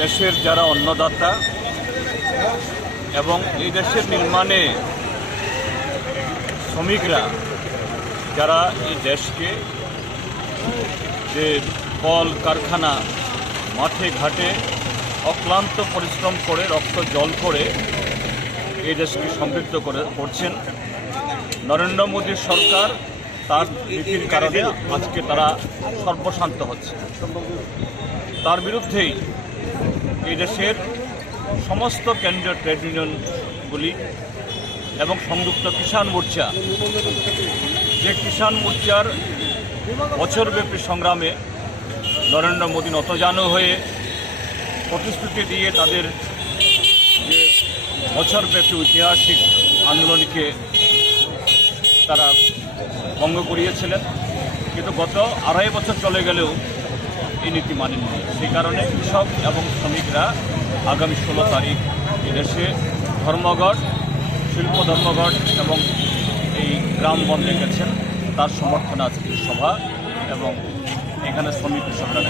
দেশের যারা অন্নদাতা এবং এই দেশের নির্মাণে শ্রমিকরা, যারা এই দেশকে যে কল কারখানা মাঠে ঘাটে অক্লান্ত পরিশ্রম করে, রক্ত জল করে এই দেশকে সমৃদ্ধ করে করছেন, নরেন্দ্র মোদীর সরকার তার নীতির কারণে আজকে তারা সর্বশান্ত হচ্ছে। তার বিরুদ্ধেই এই দেশের সমস্ত কেন্দ্রীয় ট্রেড ইউনিয়নগুলি এবং সংযুক্ত কিষাণ মোর্চা, যে কিষাণ মোর্চার বছরব্যাপী সংগ্রামে নরেন্দ্র মোদী নতজানু হয়ে প্রতিশ্রুতি দিয়ে তাদের যে বছরব্যাপী ঐতিহাসিক আন্দোলনকে তারা ভঙ্গ করিয়েছিলেন। কিন্তু গত আড়াই বছর চলে গেলেও এই নীতি মানেননি সেই কারণে কৃষক এবং শ্রমিকরা আগামী ষোলো তারিখ এদেশে ধর্মঘট, শিল্প ধর্মঘট এবং এই গ্রাম বন্ধে গেছেন। তার সমর্থনে আজকে সভা এবং এখানে শ্রমিক কৃষকরা